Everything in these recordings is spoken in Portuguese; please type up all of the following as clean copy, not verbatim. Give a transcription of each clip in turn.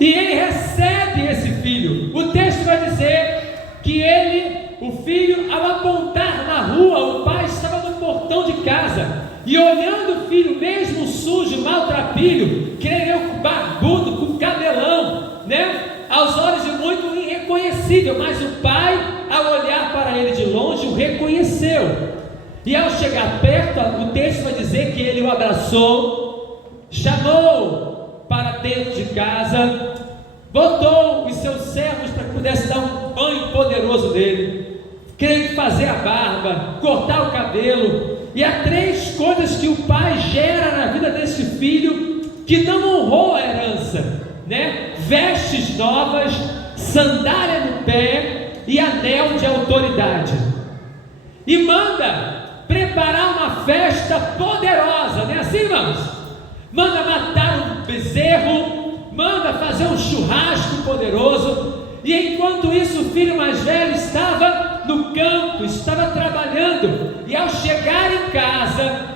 e ele recebe esse filho. O texto vai dizer que o filho, ao apontar na rua, o pai estava no portão de casa, e olhando o filho, mesmo sujo, maltrapilho, creio eu, barbudo, com cabelão, aos olhos de muito irreconhecível, mas o pai, ao olhar para ele de longe, o reconheceu. E ao chegar perto, o texto vai dizer que ele o abraçou, chamou para dentro de casa, botou os seus servos para que pudesse dar um banho poderoso dele, creio que fazer a barba, cortar o cabelo. E há 3 coisas que o pai gera na vida desse filho que não honrou a herança, vestes novas, sandália no pé e anel de autoridade, e manda preparar uma festa poderosa, não é assim, irmãos? Manda matar um bezerro, manda fazer um churrasco poderoso. E enquanto isso, o filho mais velho estava no campo, estava trabalhando, e ao chegar em casa,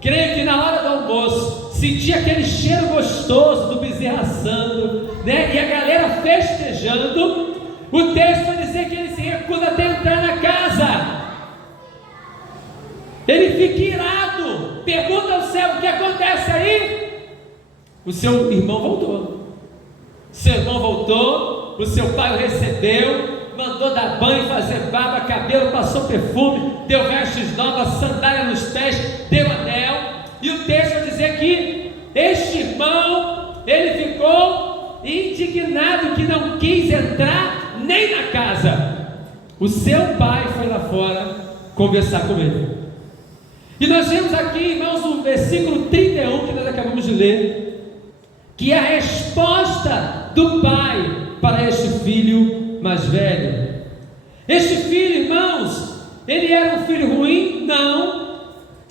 creio que na hora do almoço, sentia aquele cheiro gostoso do bezerro assando, e a galera festejando. O texto vai dizer que ele se recusa até entrar na casa. Ele fica irado, pergunta ao céu: o que acontece aí? O seu irmão voltou. Seu irmão voltou, o seu pai o recebeu, mandou dar banho, fazer barba, cabelo, passou perfume, deu vestes novas, sandália nos pés, deu anel. E o texto vai dizer que este irmão, ele ficou indignado, que não quis entrar nem na casa. O seu pai foi lá fora conversar com ele. E nós vemos aqui, irmãos, no versículo 31 que nós acabamos de ler, que é a resposta do pai para este filho mais velho. Este filho, irmãos, ele era um filho ruim? Não.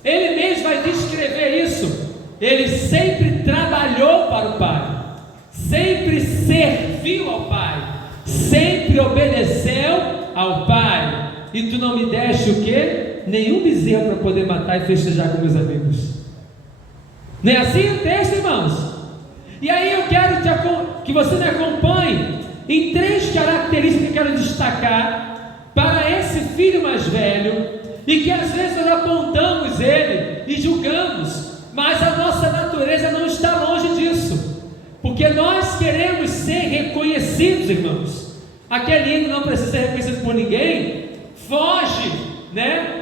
Ele mesmo vai descrever isso. Ele sempre trabalhou para o pai, sempre serviu ao pai, sempre obedeceu ao pai. E tu não me deste o quê? Nenhum bezerro para poder matar e festejar com meus amigos. Não é assim o texto, irmãos? E aí eu quero que você me acompanhe em 3 características que eu quero destacar para esse filho mais velho, e que às vezes nós apontamos ele e julgamos, mas a nossa natureza não está longe disso, porque nós queremos ser reconhecidos, irmãos. Aquele hino não precisa ser reconhecido por ninguém, foge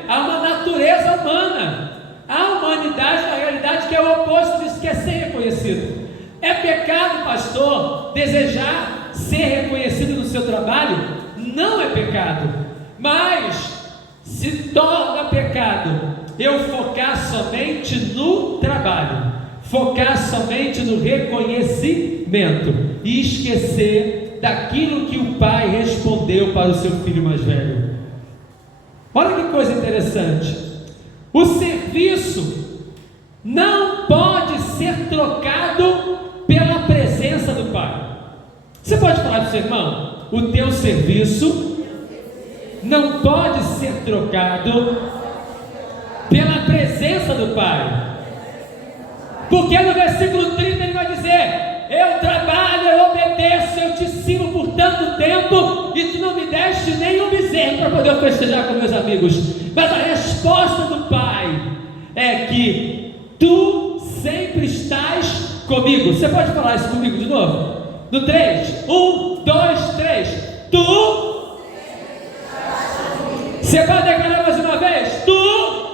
a uma natureza humana. A humanidade, na realidade, que é o oposto disso, que é ser reconhecido. É pecado, pastor, desejar ser reconhecido no seu trabalho? Não é pecado, mas se torna pecado eu focar somente no trabalho, focar somente no reconhecimento e esquecer daquilo que o pai respondeu para o seu filho mais velho. Olha que coisa interessante. O serviço não pode ser trocado pela presença do pai. Você pode falar para o seu irmão: o teu serviço não pode ser trocado pela presença do pai. Porque no versículo 30 ele vai dizer: eu trabalho, eu obedeço, eu te sirvo por tanto tempo, e tu não me deste nenhum bezerro para poder festejar com meus amigos. Mas a resposta do pai é que tu sempre estás comigo. Você pode falar isso comigo de novo? No 3, 1, 2, 3. Tu. Você pode declarar mais uma vez? Tu.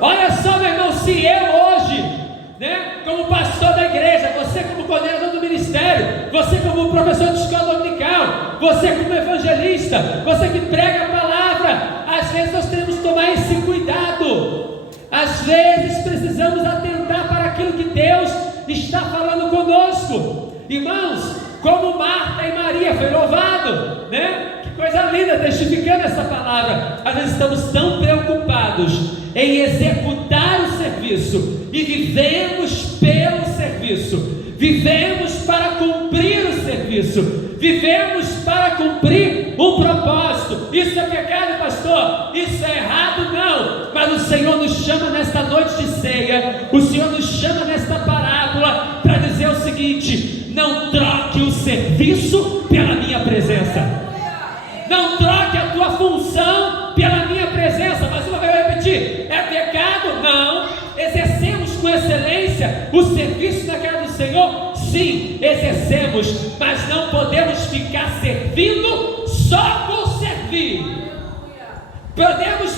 Olha só, meu irmão, se eu hoje, como pastor da igreja, você como coordenador do ministério, você como professor de escola dominical, você como evangelista, você que prega a palavra, às vezes nós temos que tomar esse cuidado. Às vezes precisamos atentar para aquilo que Deus está falando conosco. Irmãos, como Marta e Maria foi louvado, Que coisa linda, testificando essa palavra. Às vezes estamos tão preocupados em executar o serviço e vivemos pelo serviço, vivemos para cumprir o serviço, vivemos para cumprir um propósito. Isso é pecado, pastor? Isso é errado? Não, mas o Senhor nos chama nesta noite de ceia, o Senhor nos chama nesta parábola para dizer o seguinte: não troque o serviço pela minha presença. Não troque a tua função pela minha presença. Mas uma vez eu repetir: é pecado? Não. Exercemos com excelência o serviço na casa do Senhor? Sim, exercemos, mas não podemos ficar servindo só por servir. Podemos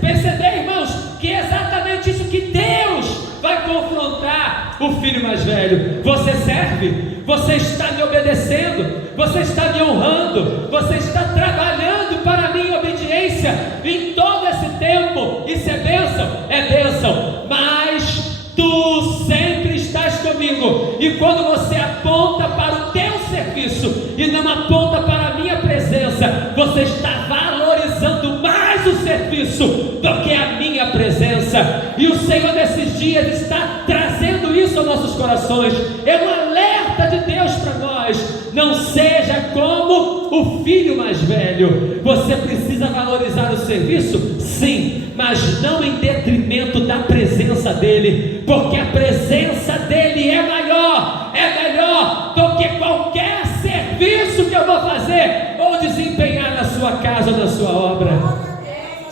perceber, irmãos, que é exatamente isso que Deus vai confrontar o filho mais velho. Você serve? Você está me obedecendo? Você está me honrando? Você está trabalhando para a minha obediência em todo esse tempo? Isso é bênção? É bênção. Mas tu sempre estás comigo. E quando você aponta para o teu serviço e não aponta para a minha presença, você está valorizando mais o serviço do que a minha presença. E o Senhor nesses dias está trazendo isso aos nossos corações. É um alerta de Deus para nós. Não seja como o filho mais velho. Você precisa valorizar o serviço? Sim, mas não em detrimento da presença dele, porque a presença dele é maior, é melhor do que qualquer serviço que eu vou fazer ou desempenhar na sua casa ou na sua obra.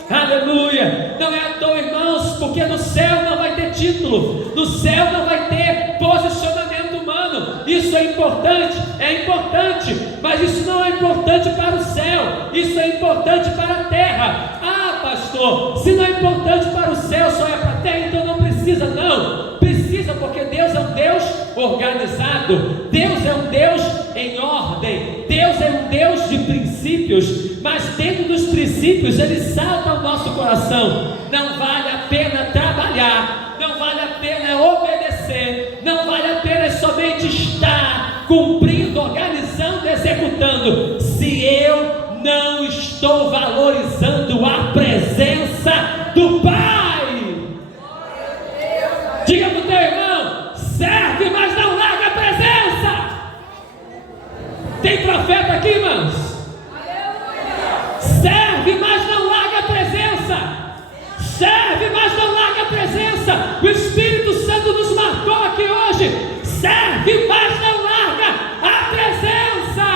Aleluia! Não é à toa, irmãos, porque no céu não vai ter título, no céu não vai ter posicionamento humano. Isso é importante, mas isso não é importante para o céu, isso é importante para a terra. Ah, pastor, se não é importante para o céu, só é para a terra, então não precisa. Não, precisa, porque Deus é um Deus organizado, Deus é um Deus em ordem, Deus é um Deus de princípios, mas dentro dos princípios ele salta ao nosso coração. Não vale a pena trabalhar, não vale a pena obedecer, não vale a pena somente estar cumprindo, organizando, executando, se eu não estou valorizando a presença do Pai. Diga para o teu irmão: serve, mas não larga a presença. Tem profeta aqui, irmãos? Serve, mas não larga a presença. Serve, mas não larga a presença. O Espírito Santo nos marcou aqui hoje. Serve, mas não larga a presença.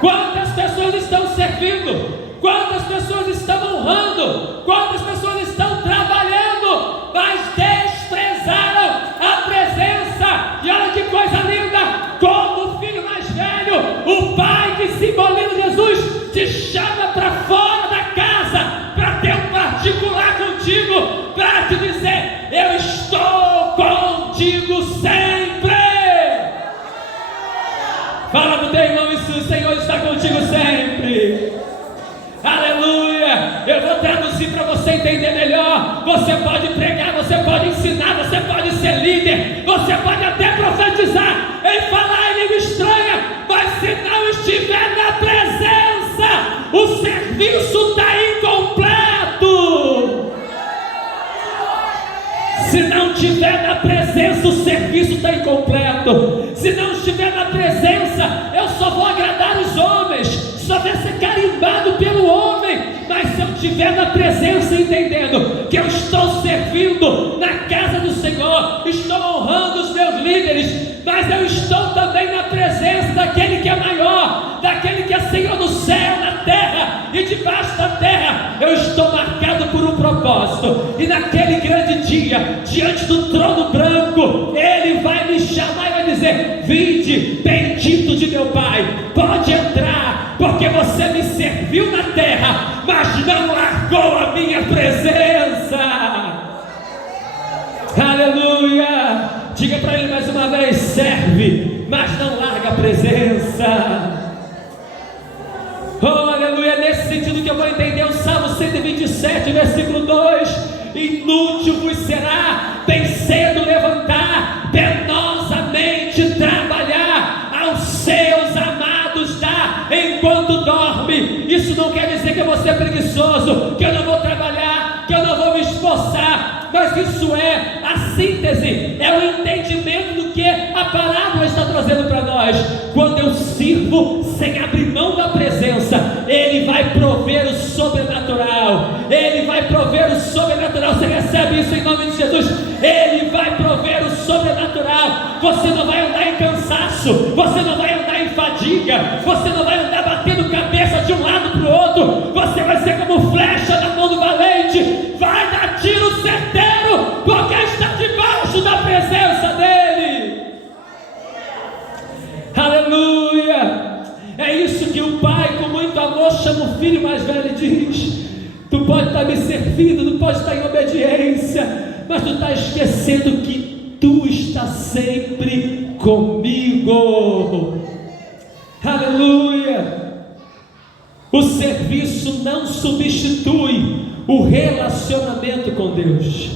Quantas pessoas estão servindo? Quantas pessoas estão honrando? Quantas pessoas estão trabalhando, mas desprezaram a presença? E olha que coisa linda, como o filho mais velho, o pai que simboliza Jesus, te chama para fora da casa, para ter um particular contigo, para te dizer: eu estou contigo sempre. Fala para o teu irmão isso: o Senhor está contigo sempre. Aleluia! Eu vou traduzir para você entender melhor. Você pode pregar, você pode ensinar, você pode ser líder, você pode até profetizar, em falar em língua estranha, mas se não estiver na presença, o serviço está incompleto. Se não estiver na presença, o serviço está incompleto. Se não estiver na presença, eu só vou agradar os homens, só vai ser carimbado pelo homem. Mas se eu estiver na presença, entendendo que eu estou servindo na casa do Senhor, estou honrando os meus líderes, mas eu estou também na presença daquele que é maior, daquele que é Senhor do céu, na terra e debaixo da terra, eu estou marcado por um propósito. E naquele grande dia, diante do trono branco, Ele vai me chamar e vai dizer: vinde, bendito de meu Pai, pode entrar, porque você me serviu na terra, mas não largou a minha presença. Aleluia! Diga para ele mais uma vez: serve, mas não larga a presença. Oh, aleluia! Nesse sentido que eu vou entender o Salmo 127, versículo 2: inútil vos será bem cedo levantar, penosamente trabalhar, aos seus amados dar enquanto dorme. Isso não quer dizer que eu vou ser preguiçoso, que eu não vou trabalhar, que eu não vou me esforçar, mas isso é a síntese, é o entendimento do que a parábola está trazendo para nós. Quando eu sirvo sem abrir mão da presença, Ele vai prover o sobrenatural. Ele vai prover o sobrenatural. Você recebe isso em nome de Jesus? Ele vai prover o sobrenatural. você não vai andar em cansaço, você não vai andar em fadiga, você não vai andar batendo cabeça de um lado para o outro, você vai ser como flecha na mão do valente, vai dar tiro certeiro, porque está debaixo da presença dele. Aleluia! É isso que o pai, com muito amor, chama o filho mais velho e diz: tu pode estar me servindo, tu pode estar em obediência, mas tu está esquecendo que tu está sempre comigo. Aleluia! O serviço não substitui o relacionamento com Deus.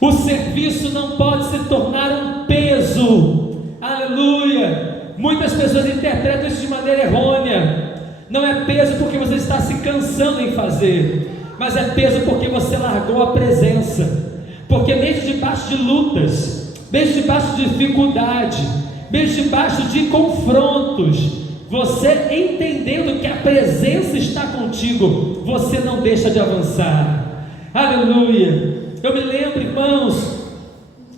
O serviço não pode se tornar um peso. Aleluia! Muitas pessoas interpretam isso de maneira errônea. Não é peso porque você está se cansando em fazer, mas é peso porque você largou a presença. Porque mesmo debaixo de lutas, mesmo debaixo de dificuldade, mesmo debaixo de confrontos, você entendendo que a presença está contigo, você não deixa de avançar. Aleluia! Eu me lembro, irmãos,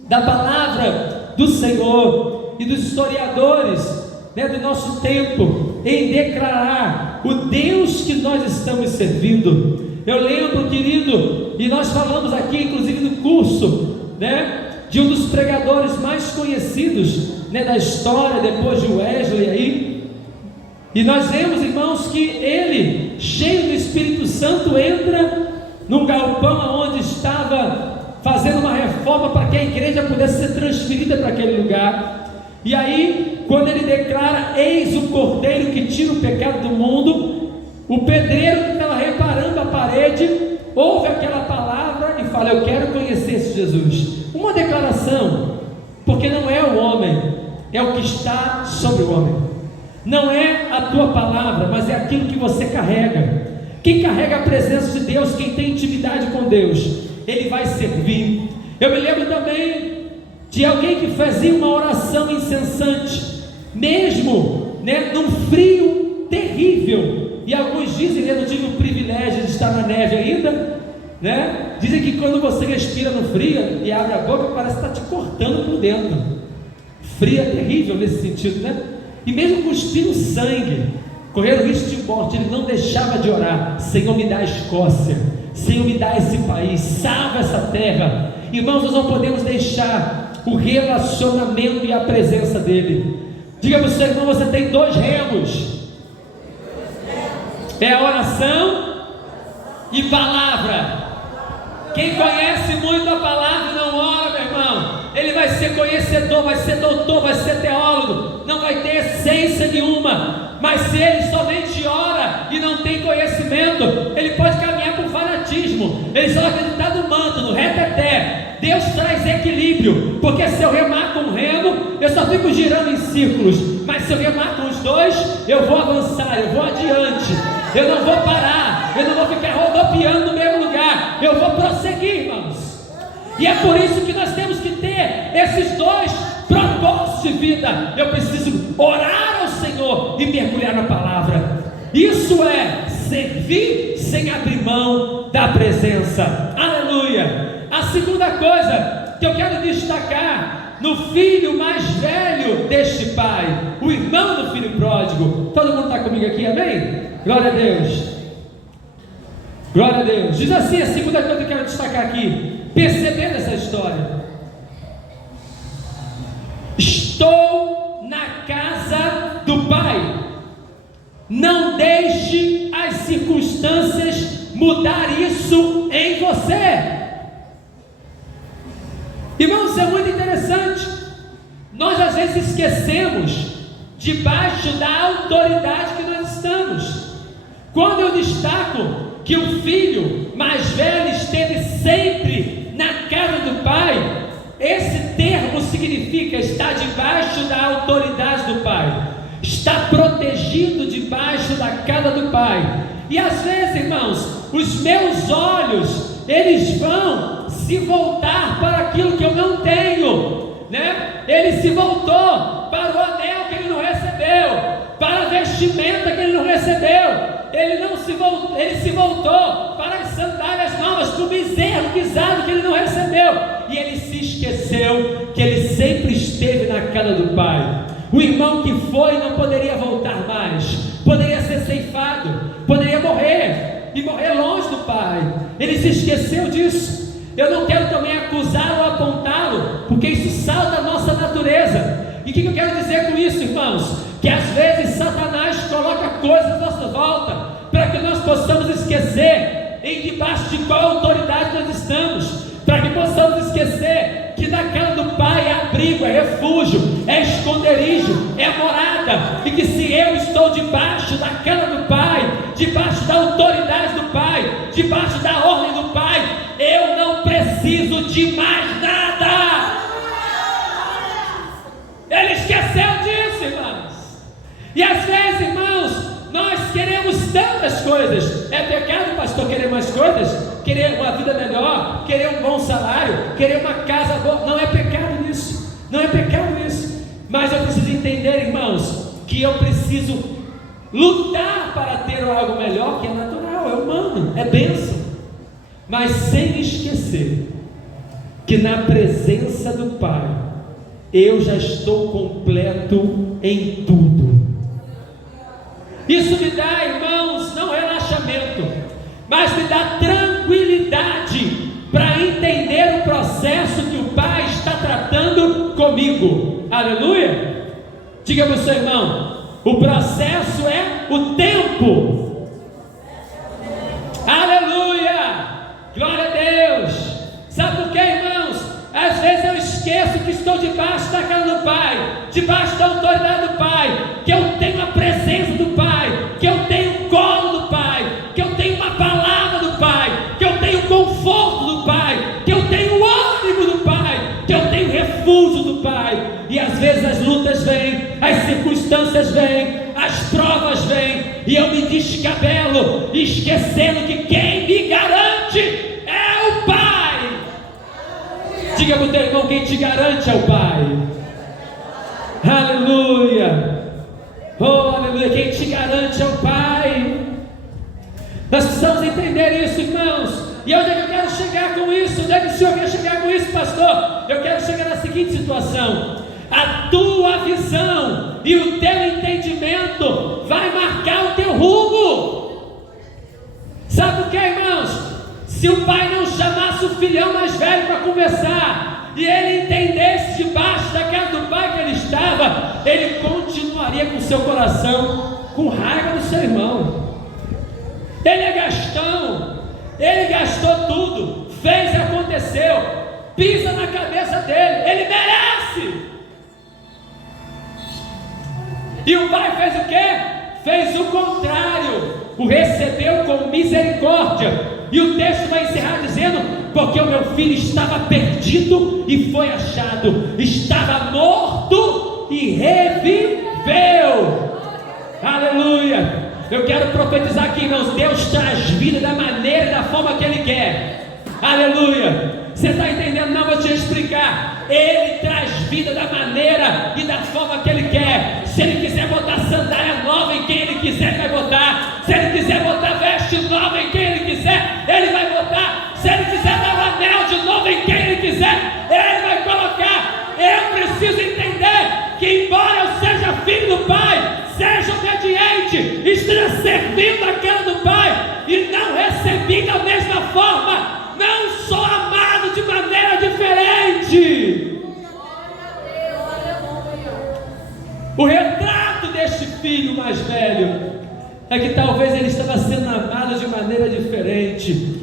da palavra do Senhor e dos historiadores, do nosso tempo, em declarar o Deus que nós estamos servindo. Eu lembro, querido, e nós falamos aqui, inclusive no curso, de um dos pregadores mais conhecidos, da história, depois de Wesley aí, e nós vemos, irmãos, que ele, cheio do Espírito Santo, entra num galpão onde estava fazendo uma reforma para que a igreja pudesse ser transferida para aquele lugar. E aí, quando ele declara: eis o Cordeiro que tira o pecado do mundo, o pedreiro que estava reparando a parede ouve aquela palavra e fala: eu quero conhecer esse Jesus. Uma declaração, porque não é o homem, é o que está sobre o homem. Não é a tua palavra, mas é aquilo que você carrega. Quem carrega a presença de Deus, quem tem intimidade com Deus, ele vai servir. Eu me lembro também de alguém que fazia uma oração incessante, mesmo num frio terrível. E alguns dizem, eu não tive o privilégio de estar na neve ainda, dizem que quando você respira no frio e abre a boca, parece que está te cortando por dentro. Frio é terrível nesse sentido, E mesmo cuspindo sangue, correndo risco de morte, ele não deixava de orar: Senhor, me dá a Escócia, Senhor, me dá esse país, salva essa terra. Irmãos, nós não podemos deixar o relacionamento e a presença dele. Diga para o seu irmão: você tem dois remos, é a oração e palavra. Quem conhece muito a palavra e não ora, meu irmão, ele vai ser conhecedor, vai ser doutor, vai ser teólogo, não vai ter essência nenhuma. Mas se ele somente ora e não tem conhecimento, ele pode caminhar por fanatismo, ele só vai acreditar no manto, no reteté. Deus traz equilíbrio, porque se eu remar com um remo, eu só fico girando em círculos, mas se eu remar com os dois, eu vou avançar, eu vou adiante, eu não vou parar, eu não vou ficar rodopiando no mesmo lugar, eu vou prosseguir, irmãos. E é por isso que nós temos que ter esses dois propósitos de vida. Eu preciso orar ao Senhor e mergulhar na palavra. Isso é servir sem abrir mão da presença. Aleluia! A segunda coisa que eu quero destacar no filho mais velho deste pai, o irmão do filho pródigo. Todo mundo está comigo aqui, amém? Glória a Deus. Glória a Deus. Diz assim a segunda coisa que eu quero destacar aqui, percebendo essa história: estou na casa do pai. Não deixe as circunstâncias mudar isso em você. Irmãos, isso é muito interessante. Nós às vezes esquecemos debaixo da autoridade que nós estamos. Quando eu destaco que o filho mais velho esteve sempre na casa do pai, esse termo significa estar debaixo da autoridade do pai, está protegido debaixo da casa do pai. E às vezes, irmãos, os meus olhos, eles vão se voltar para aquilo que eu não tenho, Ele se voltou para o anel que ele não recebeu, para a vestimenta que ele não recebeu. ele se voltou para as sandálias novas, para o bezerro guisado que ele não recebeu, e ele se esqueceu que ele sempre esteve na casa do Pai. O irmão que foi não poderia voltar mais, poderia ser ceifado, poderia morrer, e morrer longe do Pai. Ele se esqueceu disso. Eu não quero também acusá-lo ou apontá-lo, porque isso salta a nossa natureza. E o que eu quero dizer com isso, irmãos? Que às vezes Satanás coloca coisas à nossa volta, para que nós possamos esquecer em debaixo de qual autoridade nós estamos, para que possamos esquecer que na casa do Pai é abrigo, é refúgio, é esconderijo, é morada, e que se eu estou debaixo da casa do Pai, debaixo da autoridade do Pai, debaixo da ordem do Pai, eu não preciso de mais nada. Ele esqueceu disso, irmãos. E às vezes, irmãos, nós queremos tantas coisas. É pecado, pastor, querer mais coisas? Querer uma vida melhor? Querer um bom salário? Querer uma casa boa? Não é pecado isso. Não é pecado isso. Mas eu preciso entender, irmãos, que eu preciso lutar para ter algo melhor, que é natural, é humano, é bênção. Mas sem esquecer que na presença do Pai eu já estou completo em tudo. Isso me dá, irmãos, não relaxamento, mas me dá tranquilidade para entender o processo que o Pai está tratando comigo. Aleluia! Diga para o seu irmão, o processo é o tempo. Aleluia! Glória a Deus! Sabe por quê, irmãos? Às vezes eu esqueço que estou debaixo da casa do Pai, debaixo da autoridade do Pai, que eu tenho a presença do Pai, que eu tenho o colo do Pai, que eu tenho uma palavra do Pai, que eu tenho o conforto do Pai, que eu tenho o ânimo do Pai, que eu tenho o refúgio do Pai. E às vezes as lutas vêm, as circunstâncias vêm, as provas vêm, e eu me descabelo, esquecendo que quem me garante é o Pai. Diga para o teu irmão, quem te garante é o Pai. Aleluia. Oh, aleluia. Quem te garante é o Pai. Nós precisamos entender isso, irmãos. E onde é que eu quero chegar com isso? Onde é que o Senhor quer chegar com isso, pastor? Eu quero chegar na seguinte situação: a tua visão e o teu entendimento vai marcar o teu rumo. Sabe o que, irmãos? Se o pai não chamasse o filhão mais velho para conversar, e ele entendesse debaixo da casa do pai que ele estava, ele continuaria com seu coração com raiva do seu irmão. Ele é gastão, ele gastou tudo, fez e aconteceu, pisa na cabeça dele, ele merece. E o pai fez o quê? Fez o contrário, o recebeu com misericórdia. E o texto vai encerrar dizendo: porque o meu filho estava perdido e foi achado, estava morto e reviveu. Aleluia. Eu quero profetizar aqui, irmãos, Deus traz vida da maneira e da forma que Ele quer. Aleluia. Você está entendendo? Não, vou te explicar. Ele traz vida da maneira e da forma que Ele quer. Se Ele quiser botar sandália nova em quem Ele quiser, Ele vai botar. Se Ele quiser botar veste nova em quem Ele quiser, Ele vai botar. Se Ele quiser dar um anel de novo em quem Ele quiser, Ele vai colocar. Eu preciso entender que, embora eu seja filho do Pai, seja obediente, esteja servindo a casa do Pai e não recebi da mesma forma, não sou amado de maneira diferente. O retrato deste filho mais velho é que talvez ele estava sendo amado de maneira diferente.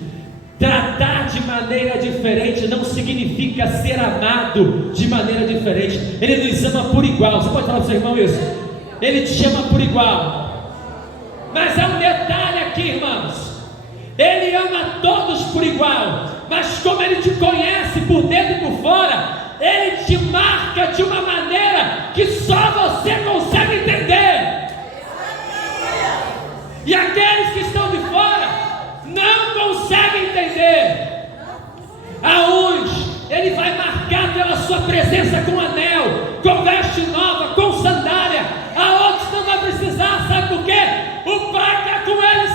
Tratar de maneira diferente não significa ser amado de maneira diferente. Ele nos ama por igual. Você pode falar para o seu irmão isso? Ele te chama por igual. Mas há um detalhe aqui, irmãos. Ele ama todos por igual, mas como Ele te conhece por dentro e por fora, Ele te marca de uma maneira que só você consegue entender. E aqueles que estão de fora não conseguem entender. A uns Ele vai marcar pela sua presença com anel, com veste nova, com sandália. A outros não vai precisar, sabe por quê? O Pai está com eles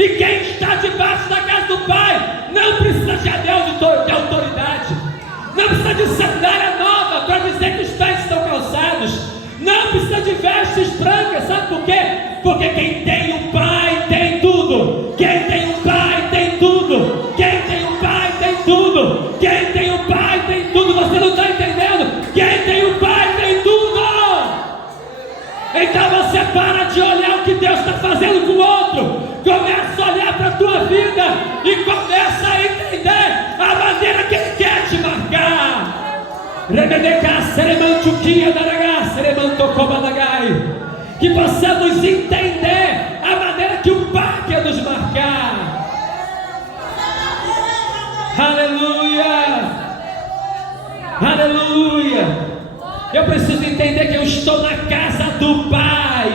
E quem está debaixo da casa do Pai não precisa de anel de autoridade, não precisa de sandália nova para dizer que os pés estão calçados, não precisa de vestes brancas. Sabe por quê? Porque quem tem um Pai tem tudo. Quem tem um Pai tem tudo. Quem tem um Pai tem tudo. Quem tem um Pai tem tudo. Você não está entendendo? Quem tem um Pai tem tudo. Então você para de olhar o que Deus está fazendo com o outro, começa a olhar para a tua vida e começa a entender a maneira que Ele quer te marcar. Que possamos entender a maneira que o Pai quer nos marcar. Aleluia, aleluia. Eu preciso entender que eu estou na casa do Pai.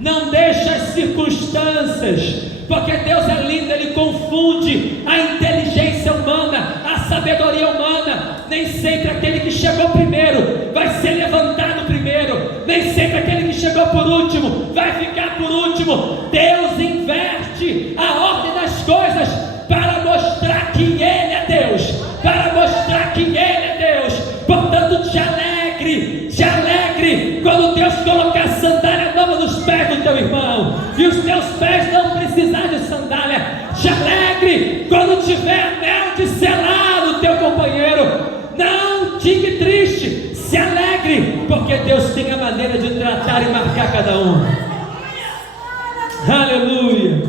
Não deixe as circunstâncias, porque Deus é lindo, Ele confunde a inteligência humana, a sabedoria humana. Nem sempre aquele que chegou primeiro vai ser levantado primeiro, nem sempre aquele que chegou por último vai ficar por último. Deus inverte a ordem das coisas para mostrar que Ele é Deus, para mostrar que Ele é Deus. Portanto, te alegre quando Deus colocar sandália nova nos pés do teu irmão e os teus pés não precisar de sandália. Te alegre quando tiver anel de selar no teu companheiro. Não fique triste, se alegre, porque Deus tem a maneira de tratar e marcar cada um. Aleluia.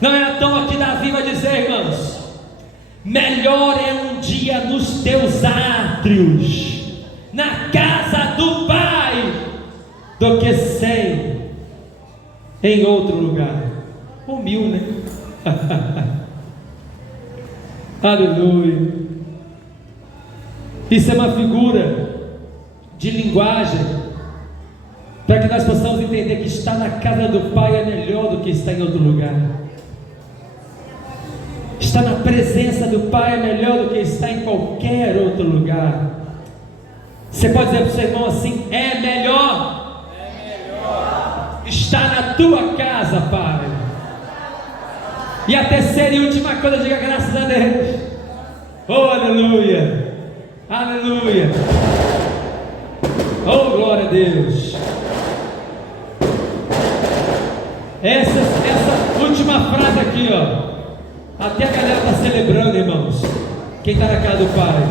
Não é à toa que Davi vai dizer, irmãos, melhor é um dia nos teus átrios, na casa do Pai, do que 100 em outro lugar. 1000, né? Aleluia. Isso é uma figura de linguagem para que nós possamos entender que estar na casa do Pai é melhor do que estar em outro lugar. Estar na presença do Pai é melhor do que estar em qualquer outro lugar. Você pode dizer para o seu irmão assim: é melhor estar na tua casa, Pai. E a terceira e última coisa, diga graças a Deus. Oh, aleluia, aleluia, oh, glória a Deus. Essa última frase aqui, ó, até a galera está celebrando, irmãos. Quem está na casa do Pai,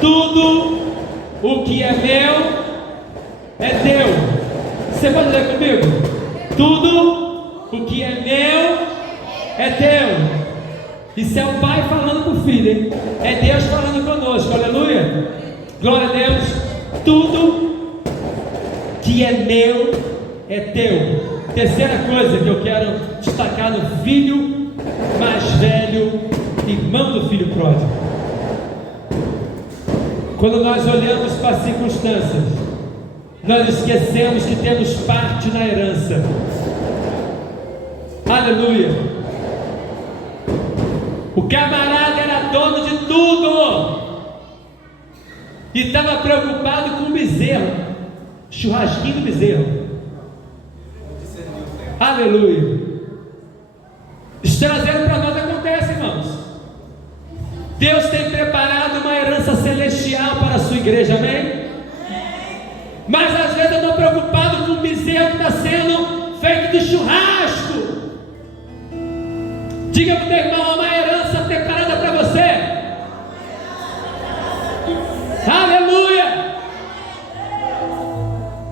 tudo o que é meu é teu. Você pode ler comigo? Tudo o que é meu é teu. Isso é o Pai falando para o Filho, hein? É Deus falando conosco, aleluia. Glória a Deus. Tudo que é meu é teu. Terceira coisa que eu quero destacar no filho mais velho, irmão do filho pródigo. Quando nós olhamos para as circunstâncias, nós esquecemos que temos parte na herança. Aleluia. O camarada era dono de tudo e estava preocupado com o bezerro, churrasquinho do bezerro. Aleluia. Trazendo para nós acontece, irmãos. Deus tem preparado uma herança celestial para a sua igreja, amém? Mas às vezes eu estou preocupado com o bezerro que está sendo feito de churrasco. Diga para o teu irmão, uma herança preparada para você. Aleluia.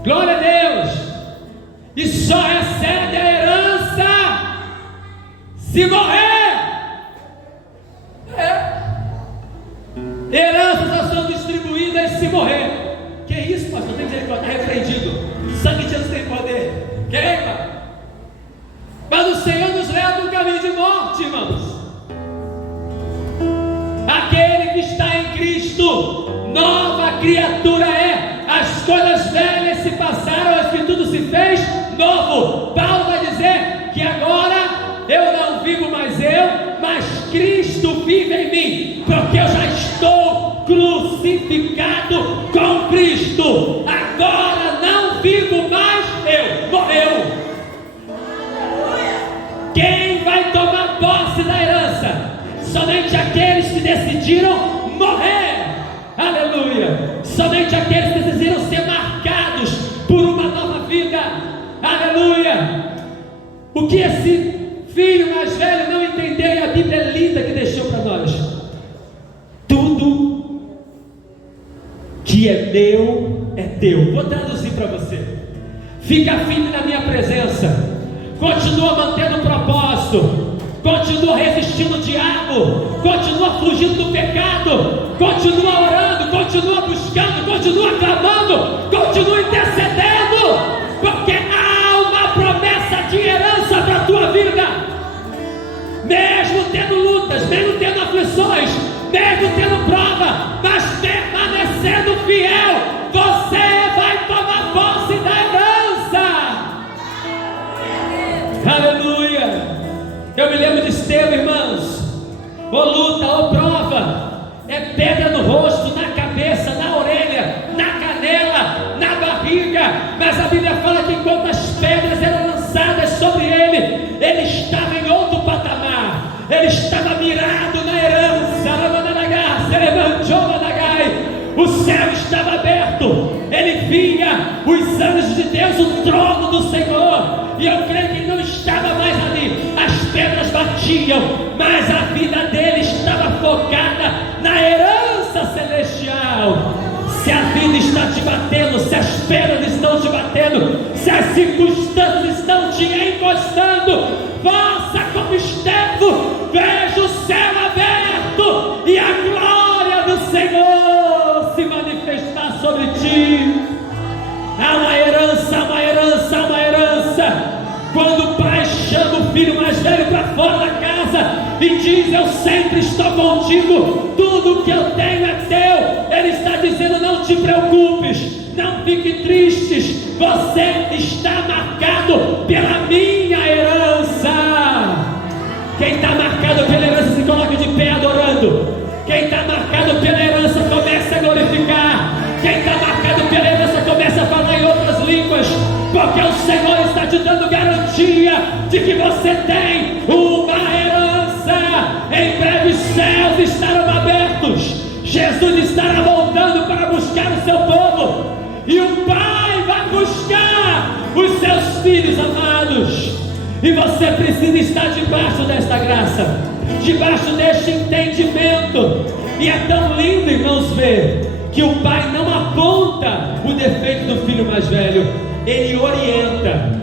Glória a Deus. E só recebe a herança se morrer. Heranças só são distribuídas se morrer. Que isso, pastor? Tem que estar repreendido. O sangue de Jesus tem poder. Queima. Mas o Senhor nos leva para um caminho de morte, irmãos. Aquele que está em Cristo, nova criatura é. As coisas velhas se passaram, eis que tudo se fez novo. Paulo vai dizer que agora eu não vivo mais eu, mas Cristo vive em mim, porque eu já estou crucificado com Cristo. Agora não vivo mais eu, morreu. que decidiram morrer. Aleluia. Somente aqueles que decidiram ser marcados por uma nova vida. Aleluia. O que esse filho mais velho não entendeu, e a Bíblia é linda que deixou para nós: tudo que é meu é teu. Vou traduzir para você: fica firme na minha presença, continua mantendo o propósito, continua resistindo o diabo, continua fugindo do pecado, continua orando, continua buscando, continua clamando, continua intercedendo, porque há uma promessa de herança para a tua vida. Mesmo tendo lutas, mesmo tendo aflições, mesmo tendo prova, mas permanecendo fiel, você vai tomar posse da herança. Aleluia. Eu me lembro de Estevão, irmãos. Ou luta, ou prova, é pedra no rosto, na cabeça, na orelha, na canela, na barriga. Mas a Bíblia fala que enquanto as pedras eram lançadas sobre ele, ele estava em outro patamar. Ele estava mirado na herança. O céu estava aberto. Ele via os anjos de Deus, o trono do Senhor. E eu creio que ele não estava mais ali. As pedras batiam, mas a vida dele estava focada na herança celestial. Se a vida está te batendo, se as pedras estão te batendo, se as circunstâncias estão te encostando, faça como Estevão, veja o céu aberto e a glória do Senhor se manifestar sobre ti. Há uma herança, uma herança, uma herança. Quando o pai chama o filho mais velho para fora da casa e diz: eu sempre estou contigo, tudo que eu tenho é teu, ele está dizendo: não te preocupes, não fique tristes, você está marcado pela minha herança. Quem está marcado pela herança se coloca de pé adorando. Quem está marcado pela herança começa a glorificar. Quem está marcado pela herança começa a falar em outras línguas, porque o Senhor está te dando garantia de que você tem uma herança. Em breve os céus estarão abertos, Jesus estará voltando para buscar o seu povo, e o Pai vai buscar os seus filhos amados. E você precisa estar debaixo desta graça, debaixo deste entendimento. E é tão lindo, irmãos, ver que o pai não aponta o defeito do filho mais velho, ele orienta.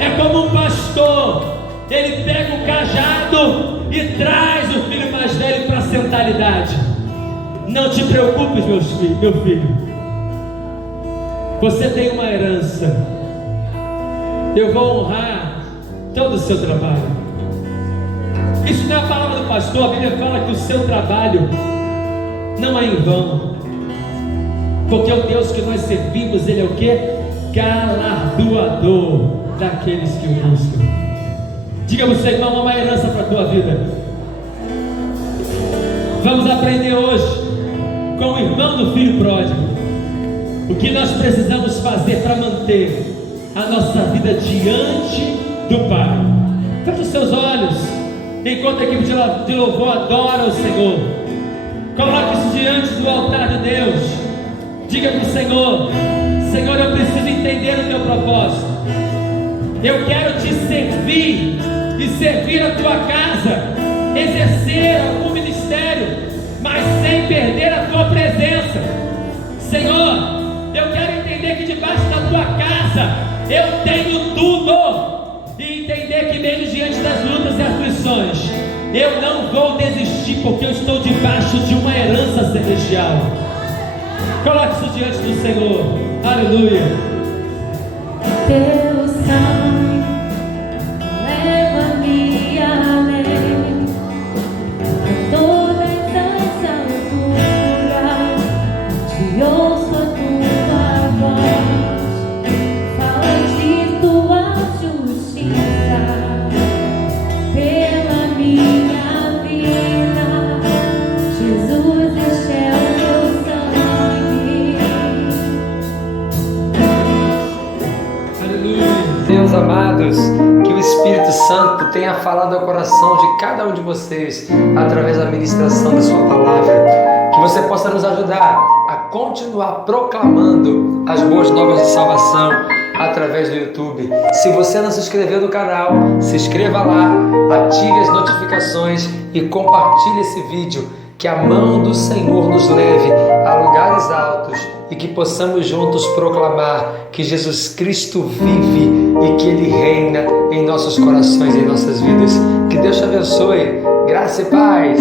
É como um pastor, ele pega o cajado e traz o filho mais velho para a centralidade. Não te preocupes, meu filho, você tem uma herança. Eu vou honrar todo o seu trabalho. Isso não é a palavra do pastor. A Bíblia fala que o seu trabalho não é em vão, porque o Deus que nós servimos, Ele é o que? Galardoador daqueles que o buscam. Diga você, irmão, uma herança para a tua vida. Vamos aprender hoje com o irmão do filho pródigo o que nós precisamos fazer para manter a nossa vida diante do Pai. Feche os seus olhos enquanto a equipe de louvor adora o Senhor. Coloque isso diante do altar de Deus. Diga para o Senhor: Senhor, eu preciso entender o teu propósito. Eu quero te servir e servir a tua casa, exercer algum ministério, mas sem perder a tua presença. Senhor, eu quero entender que debaixo da tua casa eu tenho tudo, e entender que mesmo diante das lutas e aflições, eu não vou desistir, porque eu estou debaixo de uma herança celestial. Coloque isso diante do Senhor. Aleluia. Teu sangue leva-me além a todas as alturas. Te ouço a tua voz, fala de tua justiça pela minha vida. Jesus, este é o teu sangue. Deus amados, que o Espírito Santo tenha falado ao coração de cada um de vocês através da ministração da sua palavra. Que você possa nos ajudar a continuar proclamando as boas novas de salvação através do YouTube. Se você não se inscreveu no canal, se inscreva lá, ative as notificações e compartilhe esse vídeo. Que a mão do Senhor nos leve a lugares altos e que possamos juntos proclamar que Jesus Cristo vive e que Ele reina em nossos corações e em nossas vidas. Que Deus te abençoe. Graça e paz.